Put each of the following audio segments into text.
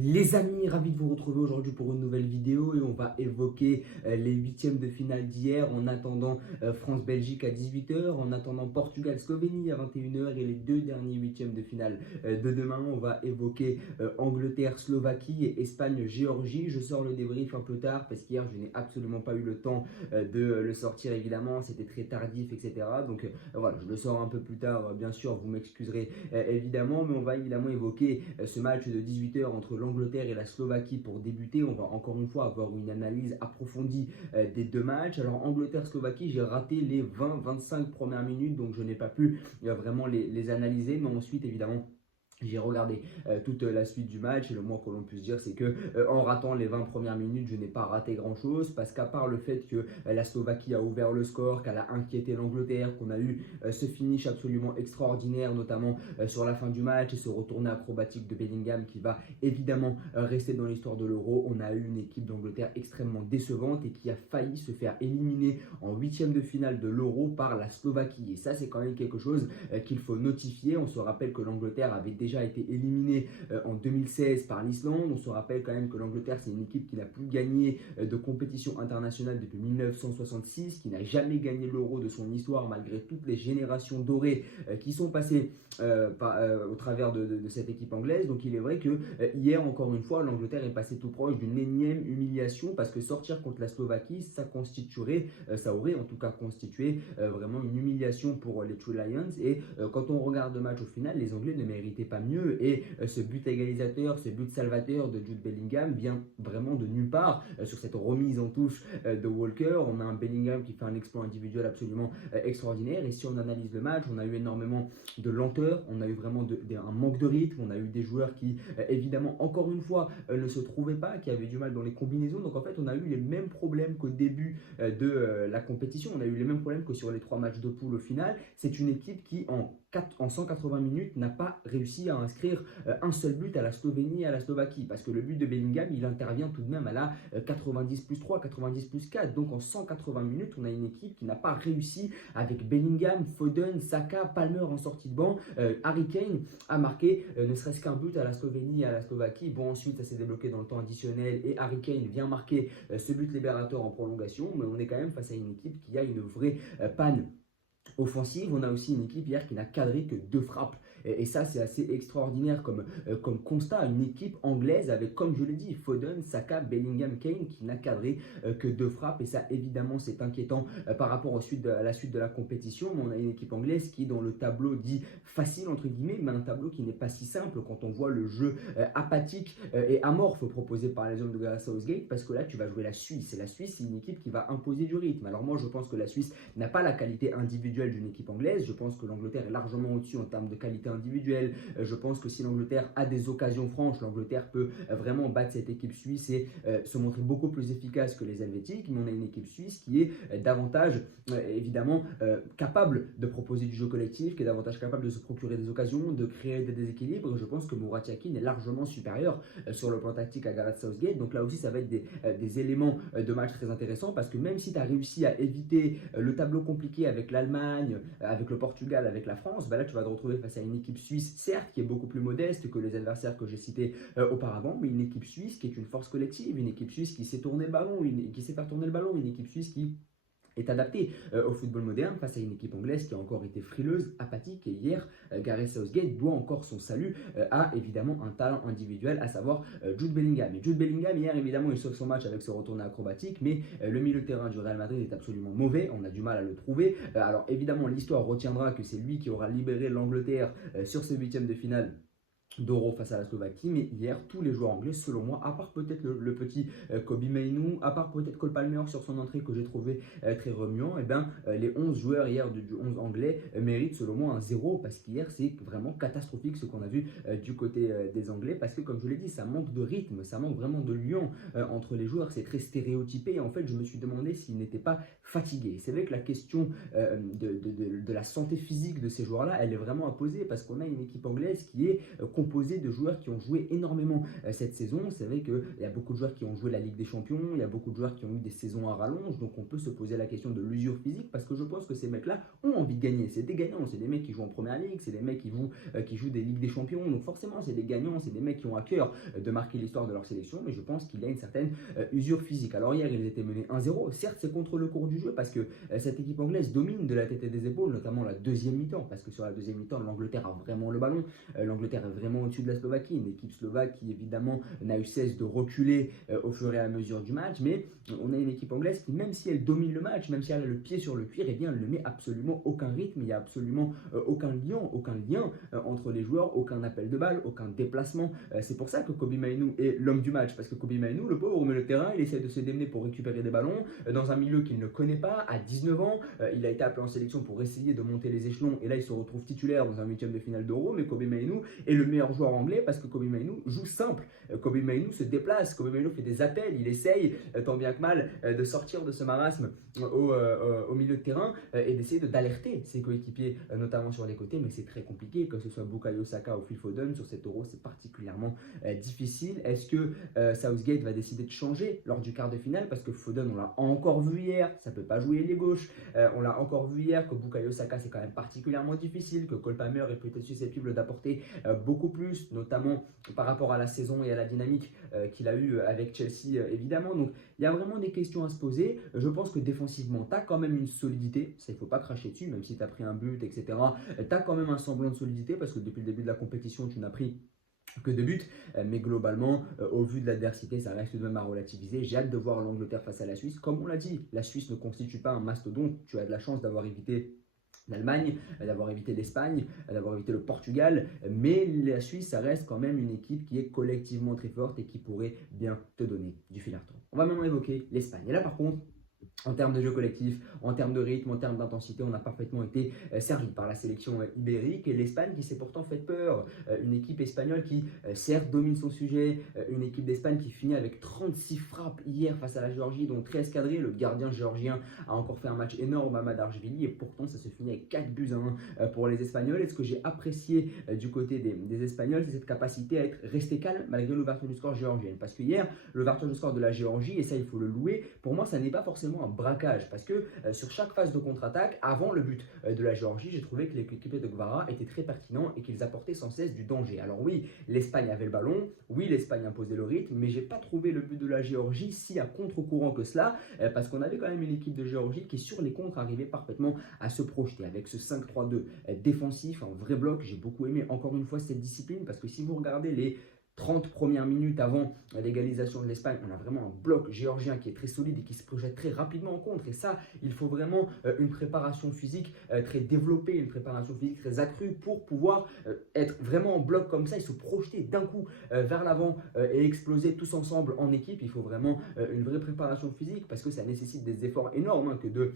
Les amis, ravi de vous retrouver aujourd'hui pour une nouvelle vidéo et on va évoquer les huitièmes de finale d'hier en attendant France-Belgique à 18 h, en attendant Portugal-Slovénie à 21 h et les deux derniers huitièmes de finale de demain. On va évoquer Angleterre-Slovaquie et Espagne-Géorgie. Je sors le débrief un peu tard parce qu'hier je n'ai absolument pas eu le temps de le sortir évidemment, c'était très tardif etc. Donc voilà, je le sors un peu plus tard bien sûr, vous m'excuserez évidemment, mais on va évidemment évoquer ce match de 18 h entre l'Angleterre et la Slovaquie pour débuter. On va encore une fois avoir une analyse approfondie des deux matchs. Alors Angleterre-Slovaquie, j'ai raté les 20-25 premières minutes, donc je n'ai pas pu vraiment les analyser, mais ensuite évidemment j'ai regardé toute la suite du match et le moins que l'on puisse dire c'est que en ratant les 20 premières minutes je n'ai pas raté grand chose, parce qu'à part le fait que la Slovaquie a ouvert le score, qu'elle a inquiété l'Angleterre, qu'on a eu ce finish absolument extraordinaire notamment sur la fin du match et ce retourné acrobatique de Bellingham qui va évidemment rester dans l'histoire de l'Euro, on a eu une équipe d'Angleterre extrêmement décevante et qui a failli se faire éliminer en huitième de finale de l'Euro par la Slovaquie, et ça c'est quand même quelque chose qu'il faut notifier. On se rappelle que l'Angleterre avait déjà été éliminée en 2016 par l'Islande. On se rappelle quand même que l'Angleterre c'est une équipe qui n'a plus gagné de compétition internationale depuis 1966, qui n'a jamais gagné l'Euro de son histoire malgré toutes les générations dorées qui sont passées au travers de cette équipe anglaise. Donc il est vrai que hier encore une fois l'Angleterre est passée tout proche d'une énième humiliation, parce que sortir contre la Slovaquie ça aurait en tout cas constitué vraiment une humiliation pour les True Lions. Et quand on regarde le match au final, les Anglais ne méritaient pas mieux, et ce but égalisateur, ce but salvateur de Jude Bellingham vient vraiment de nulle part. Sur cette remise en touche de Walker, on a un Bellingham qui fait un exploit individuel absolument extraordinaire. Et si on analyse le match, on a eu énormément de lenteur, on a eu vraiment un manque de rythme, on a eu des joueurs qui évidemment encore une fois ne se trouvaient pas, qui avaient du mal dans les combinaisons. Donc en fait on a eu les mêmes problèmes qu'au début de la compétition, on a eu les mêmes problèmes que sur les trois matchs de poule au final. C'est une équipe qui en 180 minutes n'a pas réussi à inscrire un seul but à la Slovénie et à la Slovaquie, parce que le but de Bellingham il intervient tout de même à la 90 plus 3, 90 plus 4. Donc en 180 minutes on a une équipe qui n'a pas réussi, avec Bellingham, Foden, Saka, Palmer en sortie de banc, Harry Kane a marqué ne serait-ce qu'un but à la Slovénie et à la Slovaquie. Bon, ensuite ça s'est débloqué dans le temps additionnel et Harry Kane vient marquer ce but libérateur en prolongation, mais on est quand même face à une équipe qui a une vraie panne offensive. On a aussi une équipe hier qui n'a cadré que deux frappes, et ça c'est assez extraordinaire comme constat. Une équipe anglaise avec, comme je l'ai dit, Foden, Saka, Bellingham, Kane, qui n'a cadré que deux frappes, et ça évidemment c'est inquiétant par rapport à la suite de la compétition. Mais on a une équipe anglaise qui est dans le tableau dit facile entre guillemets, mais un tableau qui n'est pas si simple quand on voit le jeu apathique et amorphe proposé par les hommes de Gareth Southgate, parce que là tu vas jouer la Suisse, et la Suisse c'est une équipe qui va imposer du rythme. Alors moi je pense que la Suisse n'a pas la qualité individuelle d'une équipe anglaise, je pense que l'Angleterre est largement au-dessus en termes de qualité individuelle. Je pense que si l'Angleterre a des occasions franches, l'Angleterre peut vraiment battre cette équipe suisse et se montrer beaucoup plus efficace que les Helvétiques. Mais on a une équipe suisse qui est davantage évidemment capable de proposer du jeu collectif, qui est davantage capable de se procurer des occasions, de créer des déséquilibres. Je pense que Murat Yakin est largement supérieur sur le plan tactique à Gareth Southgate. Donc là aussi ça va être des éléments de match très intéressants, parce que même si tu as réussi à éviter le tableau compliqué avec l'Allemagne, avec le Portugal, avec la France, là tu vas te retrouver face à une équipe suisse, certes qui est beaucoup plus modeste que les adversaires que j'ai cités auparavant, mais une équipe suisse qui est une force collective, une équipe suisse qui sait tourner le ballon, qui sait faire tourner le ballon, une équipe suisse qui est adapté au football moderne, face à une équipe anglaise qui a encore été frileuse, apathique. Et hier, Gareth Southgate doit encore son salut à évidemment un talent individuel, à savoir Jude Bellingham. Et Jude Bellingham hier évidemment il sauve son match avec ce retourné acrobatique, mais le milieu de terrain du Real Madrid est absolument mauvais, on a du mal à le trouver. Alors évidemment l'histoire retiendra que c'est lui qui aura libéré l'Angleterre sur ce huitième de finale d'Euro face à la Slovaquie. Mais hier tous les joueurs anglais selon moi, à part peut-être le petit Kobe Mainoo, à part peut-être Cole Palmer sur son entrée que j'ai trouvé très remuant, et les 11 joueurs hier du 11 anglais méritent selon moi un 0, parce qu'hier c'est vraiment catastrophique ce qu'on a vu du côté des Anglais, parce que comme je l'ai dit ça manque de rythme, ça manque vraiment de lien entre les joueurs, c'est très stéréotypé. Et en fait je me suis demandé s'ils n'étaient pas fatigués. C'est vrai que la question de la santé physique de ces joueurs là elle est vraiment à poser, parce qu'on a une équipe anglaise qui est complètement composé de joueurs qui ont joué énormément cette saison. C'est vrai qu'il y a beaucoup de joueurs qui ont joué la Ligue des Champions, il y a beaucoup de joueurs qui ont eu des saisons à rallonge, donc on peut se poser la question de l'usure physique parce que je pense que ces mecs-là ont envie de gagner. C'est des gagnants, c'est des mecs qui jouent en première ligue, c'est des mecs qui jouent des Ligues des Champions, donc forcément c'est des gagnants, c'est des mecs qui ont à cœur de marquer l'histoire de leur sélection, mais je pense qu'il y a une certaine usure physique. Alors hier ils étaient menés 1-0, certes c'est contre le cours du jeu parce que cette équipe anglaise domine de la tête et des épaules, notamment la deuxième mi-temps, parce que sur la deuxième mi-temps l'Angleterre a vraiment le ballon, l'Angleterre est vraiment au-dessus de la Slovaquie, une équipe slovaque qui évidemment n'a eu cesse de reculer au fur et à mesure du match, mais on a une équipe anglaise qui, même si elle domine le match, même si elle a le pied sur le cuir, eh bien elle ne met absolument aucun rythme, il n'y a absolument aucun lien entre les joueurs, aucun appel de balle, aucun déplacement. C'est pour ça que Kobbie Mainoo est l'homme du match, parce que Kobbie Mainoo, le pauvre, au milieu de terrain, il essaie de se démener pour récupérer des ballons dans un milieu qu'il ne connaît pas. À 19 ans, il a été appelé en sélection pour essayer de monter les échelons, et là il se retrouve titulaire dans un huitième de finale d'Euro, mais Kobbie Mainoo est le meilleur joueur anglais parce que Kobbie Mainoo joue simple. Kobbie Mainoo se déplace, Kobbie Mainoo fait des appels, il essaye tant bien que mal de sortir de ce marasme au milieu de terrain et d'essayer d'alerter ses coéquipiers, notamment sur les côtés, mais c'est très compliqué, que ce soit Bukayo Saka ou Phil Foden, sur cet Euro c'est particulièrement difficile. Est-ce que Southgate va décider de changer lors du quart de finale, parce que Foden on l'a encore vu hier, ça peut pas jouer ailier gauche, on l'a encore vu hier que Bukayo Saka c'est quand même particulièrement difficile, que Cole Palmer est peut-être susceptible d'apporter beaucoup plus, notamment par rapport à la saison et à la dynamique qu'il a eu avec Chelsea évidemment. Donc il y a vraiment des questions à se poser. Je pense que défensivement, tu as quand même une solidité, ça il ne faut pas cracher dessus, même si tu as pris un but, etc. Tu as quand même un semblant de solidité, parce que depuis le début de la compétition, tu n'as pris que 2 buts, mais globalement, au vu de l'adversité, ça reste tout de même à relativiser. J'ai hâte de voir l'Angleterre face à la Suisse. Comme on l'a dit, la Suisse ne constitue pas un mastodonte, tu as de la chance d'avoir évité l'Allemagne, d'avoir évité l'Espagne, d'avoir évité le Portugal, mais la Suisse, ça reste quand même une équipe qui est collectivement très forte et qui pourrait bien te donner du fil à retordre. On va maintenant évoquer l'Espagne. Et là, par contre, en termes de jeu collectif, en termes de rythme, en termes d'intensité, on a parfaitement été servi par la sélection ibérique et l'Espagne qui s'est pourtant fait peur. Une équipe espagnole qui certes domine son sujet, une équipe d'Espagne qui finit avec 36 frappes hier face à la Géorgie, dont 13 cadrés. Le gardien géorgien a encore fait un match énorme à Madarchvili et pourtant ça se finit avec 4 buts à 1 pour les Espagnols. Et ce que j'ai apprécié du côté des Espagnols, c'est cette capacité à être resté calme malgré l'ouverture du score géorgienne. Parce que hier, l'ouverture du score de la Géorgie, et ça il faut le louer, pour moi ça n'est pas forcément un braquage, parce que sur chaque phase de contre-attaque, avant le but de la Géorgie, j'ai trouvé que les coéquipiers de Guevara étaient très pertinents et qu'ils apportaient sans cesse du danger. Alors oui, l'Espagne avait le ballon, oui, l'Espagne imposait le rythme, mais j'ai pas trouvé le but de la Géorgie si à contre-courant que cela, parce qu'on avait quand même une équipe de Géorgie qui sur les contres arrivait parfaitement à se projeter avec ce 5-3-2 défensif, un vrai bloc. J'ai beaucoup aimé encore une fois cette discipline, parce que si vous regardez les 30 premières minutes avant l'égalisation de l'Espagne, on a vraiment un bloc géorgien qui est très solide et qui se projette très rapidement en contre. Et ça, il faut vraiment une préparation physique très développée, une préparation physique très accrue pour pouvoir être vraiment en bloc comme ça et se projeter d'un coup vers l'avant et exploser tous ensemble en équipe. Il faut vraiment une vraie préparation physique, parce que ça nécessite des efforts énormes que de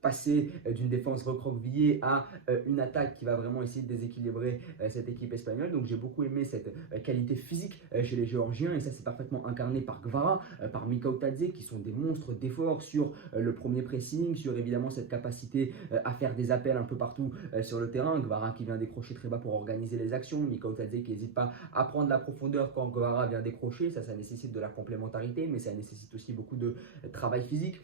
passer d'une défense recroquevillée à une attaque qui va vraiment essayer de déséquilibrer cette équipe espagnole. Donc j'ai beaucoup aimé cette qualité physique chez les Géorgiens, et ça c'est parfaitement incarné par Guevara, par Mikau Tadze, qui sont des monstres d'efforts sur le premier pressing, sur évidemment cette capacité à faire des appels un peu partout sur le terrain. Guevara qui vient décrocher très bas pour organiser les actions, Mikau Tadze qui n'hésite pas à prendre la profondeur quand Guevara vient décrocher. Ça nécessite de la complémentarité, mais ça nécessite aussi beaucoup de travail physique,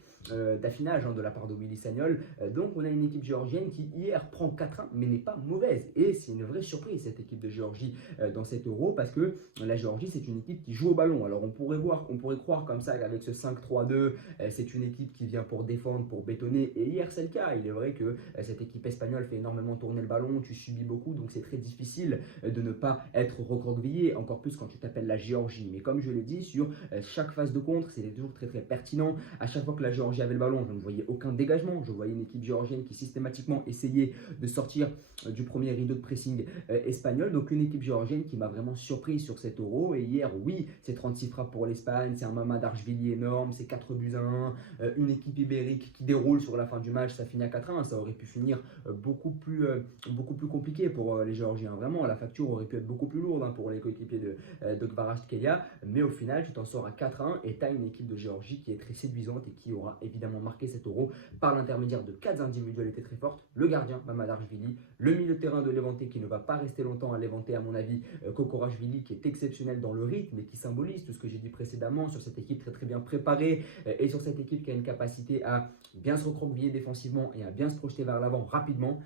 d'affinage de la part de Willy Sagnol. Donc on a une équipe géorgienne qui hier prend 4-1, mais n'est pas mauvaise, et c'est une vraie surprise cette équipe de Géorgie dans cet Euro, parce que la Géorgie c'est une équipe qui joue au ballon. Alors on pourrait croire comme ça qu'avec ce 5-3-2 c'est une équipe qui vient pour défendre, pour bétonner, et hier c'est le cas. Il est vrai que cette équipe espagnole fait énormément tourner le ballon, tu subis beaucoup, donc c'est très difficile de ne pas être recroquevillé, encore plus quand tu t'appelles la Géorgie. Mais comme je l'ai dit, sur chaque phase de contre, c'était toujours très très pertinent. À chaque fois que la Géorgie avait le ballon, je ne voyais aucun dégagement, je voyais une équipe géorgienne qui systématiquement essayait de sortir du premier rideau de pressing espagnol. Donc une équipe géorgienne qui m'a vraiment surpris sur cette Euro. Et hier, oui, c'est 36 frappes pour l'Espagne, c'est un Mamadardashvili énorme, c'est 4 buts à 1, une équipe ibérique qui déroule sur la fin du match, ça finit à 4-1. Ça aurait pu finir beaucoup plus compliqué pour les Géorgiens. Vraiment, la facture aurait pu être beaucoup plus lourde pour les coéquipiers de Kvaratskhelia. Mais au final, tu t'en sors à 4-1 et tu as une équipe de Géorgie qui est très séduisante et qui aura évidemment marqué cet Euro par l'intermédiaire de 4 individualités très fortes. Le gardien, Mamadardashvili, le milieu de terrain de Levante qui ne va pas rester longtemps à Levante à mon avis, Kokorashvili qui est exceptionnel dans le rythme et qui symbolise tout ce que j'ai dit précédemment sur cette équipe très très bien préparée et sur cette équipe qui a une capacité à bien se recroqueviller défensivement et à bien se projeter vers l'avant rapidement.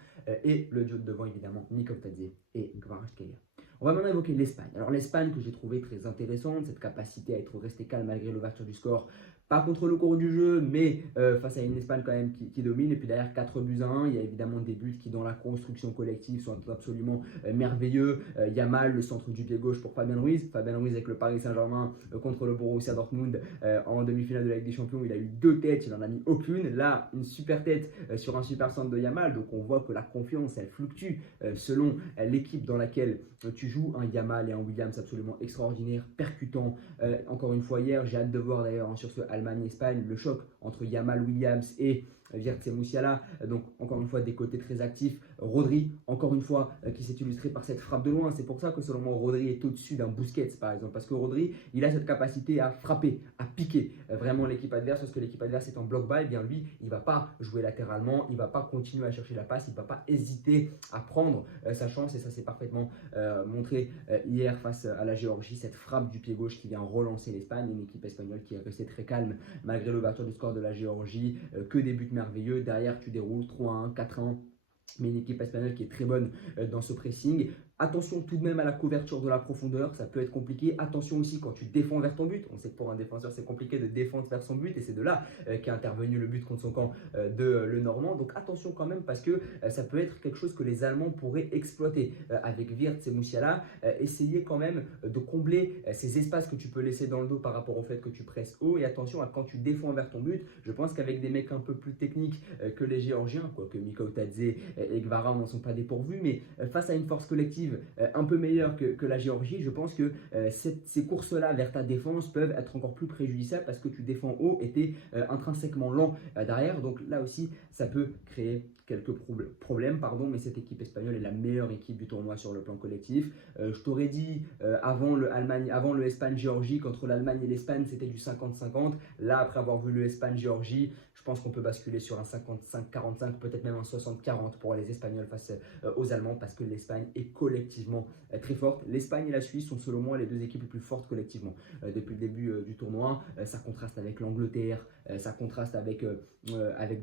Et le duo de devant évidemment, Nikov Tadze et Kvaratskhelia. On va maintenant évoquer l'Espagne. Alors l'Espagne que j'ai trouvé très intéressante, cette capacité à être resté calme malgré l'ouverture du score, pas contre le cours du jeu, mais face à une Espagne quand même qui domine. Et puis derrière 4 buts à 1, il y a évidemment des buts qui dans la construction collective sont absolument merveilleux. Yamal, le centre du pied gauche pour Fabien Ruiz. Fabien Ruiz avec le Paris Saint-Germain contre le Borussia Dortmund en demi-finale de la Ligue des Champions. Il a eu 2 têtes, il n'en a mis aucune. Là, une super tête sur un super centre de Yamal. Donc on voit que la confiance, elle fluctue selon l'équipe dans laquelle tu joues. Un Yamal et un Williams absolument extraordinaire, percutant. Encore une fois hier, j'ai hâte de voir d'ailleurs sur ce Allemagne-Espagne, le choc entre Yamal Williams et Virtse Moussiala, donc encore une fois des côtés très actifs. Rodri, encore une fois, qui s'est illustré par cette frappe de loin. C'est pour ça que selon moi, Rodri est au-dessus d'un Busquets par exemple, parce que Rodri, il a cette capacité à frapper, à piquer vraiment l'équipe adverse, parce que l'équipe adverse est en bloc bas, et bien lui, il ne va pas jouer latéralement, il ne va pas continuer à chercher la passe, il ne va pas hésiter à prendre sa chance, et ça s'est parfaitement montré hier face à la Géorgie, cette frappe du pied gauche qui vient relancer l'Espagne, une équipe espagnole qui est restée très calme malgré l'ouverture du score de la Géorgie, que des buts merveilleux. Derrière, tu déroules 3-1, 4-1. Mais une équipe espagnole qui est très bonne dans ce pressing. Attention tout de même à la couverture de la profondeur, ça peut être compliqué. Attention aussi quand tu défends vers ton but. On sait que pour un défenseur, c'est compliqué de défendre vers son but et c'est de là qu'est intervenu le but contre son camp de le Normand. Donc attention quand même parce que ça peut être quelque chose que les Allemands pourraient exploiter avec Wirtz et Moussiala. Essayer quand même de combler ces espaces que tu peux laisser dans le dos par rapport au fait que tu presses haut. Et attention à quand tu défends vers ton but. Je pense qu'avec des mecs un peu plus techniques que les Géorgiens, quoique Mikol Tadze et Gvara n'en sont pas dépourvus, mais face à une force collective un peu meilleure que la Géorgie, je pense que ces courses-là vers ta défense peuvent être encore plus préjudiciables parce que tu défends haut et tu es intrinsèquement lent derrière. Donc là aussi, ça peut créer quelques problèmes, mais cette équipe espagnole est la meilleure équipe du tournoi sur le plan collectif. Je t'aurais dit avant le Espagne-Géorgie, qu'entre l'Allemagne et l'Espagne, c'était du 50-50. Là, après avoir vu le Espagne-Géorgie, je pense qu'on peut basculer sur un 55-45, peut-être même un 60-40 pour les Espagnols face aux Allemands, parce que l'Espagne est collectivement très forte. L'Espagne et la Suisse sont selon moi les deux équipes les plus fortes collectivement depuis le début du tournoi. Ça contraste avec l'Angleterre, ça contraste avec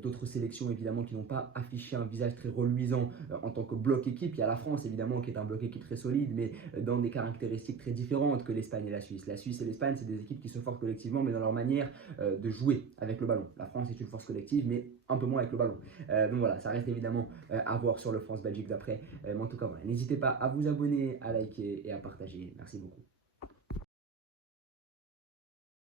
d'autres sélections évidemment qui n'ont pas affiché un visage très reluisant en tant que bloc équipe. Il y a la France évidemment qui est un bloc équipe très solide, mais dans des caractéristiques très différentes que l'Espagne et la Suisse. La Suisse et l'Espagne, c'est des équipes qui sont fortes collectivement, mais dans leur manière de jouer avec le ballon. La France est une force collective, mais un peu moins avec le ballon. Donc voilà, ça reste évidemment à voir sur le France-Belgique d'après. Mais en tout cas, voilà, n'hésitez pas à vous abonner, à liker et à partager. Merci beaucoup.